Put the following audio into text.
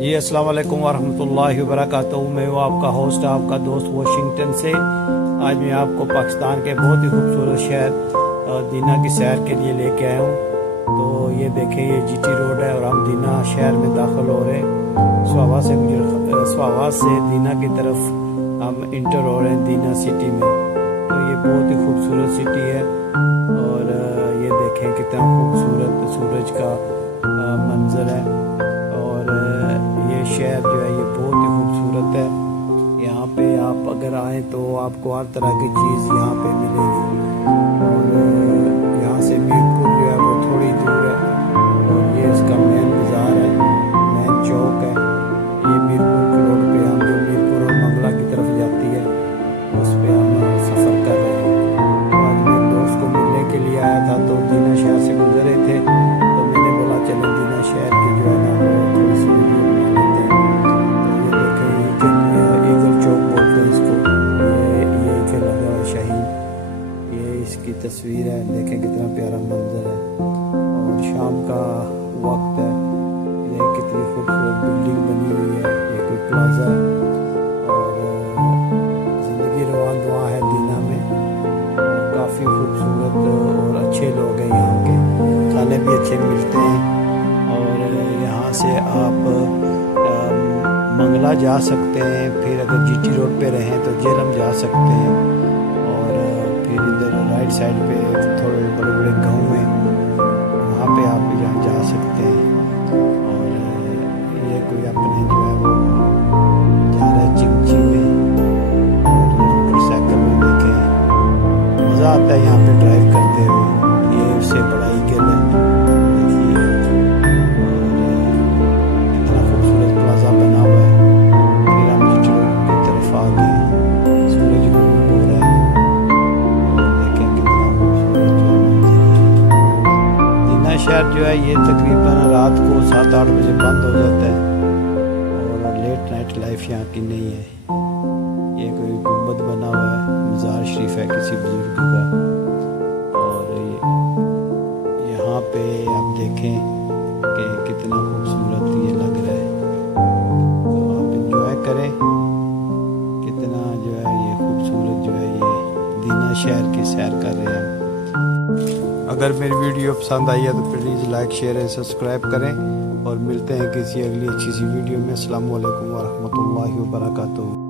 جی السلام علیکم ورحمۃ اللہ وبرکاتہ۔ میں ہوں آپ کا ہوسٹ، آپ کا دوست واشنگٹن سے۔ آج میں آپ کو پاکستان کے بہت ہی خوبصورت شہر دینا کی سیر کے لیے لے کے آیا ہوں۔ تو یہ دیکھیں، یہ جی ٹی روڈ ہے اور ہم دینا شہر میں داخل ہو رہے ہیں۔ سواوا سے دینا کی طرف ہم انٹر ہو رہے ہیں، دینا سٹی میں۔ تو یہ بہت ہی خوبصورت سٹی ہے اور یہ دیکھیں کتنا خوبصورت سورج کا منظر ہے۔ یہ شہر جو ہے یہ بہت ہی خوبصورت ہے۔ یہاں پہ آپ اگر آئیں تو آپ کو ہر طرح کی چیز یہاں پہ ملے گی۔ اور یہاں سے میرپور جو ہے وہ تھوڑی دور ہے اور یہ اس کا مین بازار ہے، مین چوک ہے۔ یہ میرپور کے روڈ پہ ہم جو میرپور اور منگلہ کی طرف جاتی ہے اس پہ ہم سفر کر رہے ہیں۔ آج میں ایک دوست کو ملنے کے لیے آیا تھا، تو دینا شہر سے گزر رہے تھے، تو میں نے بولا چلیں دینا شہر کی جو ہے نا وہ تھوڑی سی ویڈیو بنا لیتے ہیں۔ تو یہ دیکھیں، ایگل چوک بولتے ہیں اس کو، یہ ایگل لگا ہوا شاہین، یہ اس کی تصویر ہے۔ دیکھیں کتنا پیارا منظر ہے اور شام کا وقت ہے۔ یہ کتنی خوبصورت بلڈنگ بنی ہوئی ہے، یہ کوئی پلازا ہے اور زندگی رواں دواں ہے دینا میں۔ اور کافی خوبصورت اور اچھے لوگ ہیں یہاں کے، کھانے بھی اچھے ملتے ہیں۔ اور یہاں سے آپ منگلہ جا سکتے ہیں، پھر اگر جی ٹی روڈ پہ رہیں تو جہلم جا سکتے ہیں، اور پھر ادھر رائٹ سائڈ پہ تھوڑے بڑے بڑے گاؤں ہیں، وہاں پہ آپ یہاں جا سکتے ہیں۔ اور یہ کوئی اپنے جو ہے وہ جا رہا ہے چنچی میں، اور موٹر سائیکل میں دیکھیں مزہ آتا ہے یہاں پہ ڈرائیو کرتے ہوئے۔ یہ اس سے بڑا ایگل ہے، دیکھیے، اور اتنا خوبصورت پلازا بنا ہوا ہے۔ پھر ہم جی ٹی روڈ کی طرف آ گئے، سورج غروب ہو رہا ہے اور دیکھیں کتنا خوبصورت جو ہے منظر ہے۔ دینا شہر جو ہے یہ تقریباً رات کو 7-8 بجے بند ہو جاتا ہے اور لیٹ نائٹ لائف یہاں کی نہیں ہے۔ یہ کوئی گنبد بنا ہوا ہے، مزار شریف ہے کسی بزرگ کا، اور یہاں پہ آپ دیکھیں کہ کتنا خوبصورت یہ لگ رہا ہے۔ تو آپ انجوائے کریں، کتنا جو ہے یہ خوبصورت جو ہے یہ دینا شہر کی سیر کر رہے ہیں۔ اگر میری ویڈیو پسند آئی ہے تو پلیز لائک شیئر اور سبسکرائب کریں، اور ملتے ہیں کسی اگلی اچھی سی ویڈیو میں۔ السلام علیکم ورحمۃ اللہ وبرکاتہ۔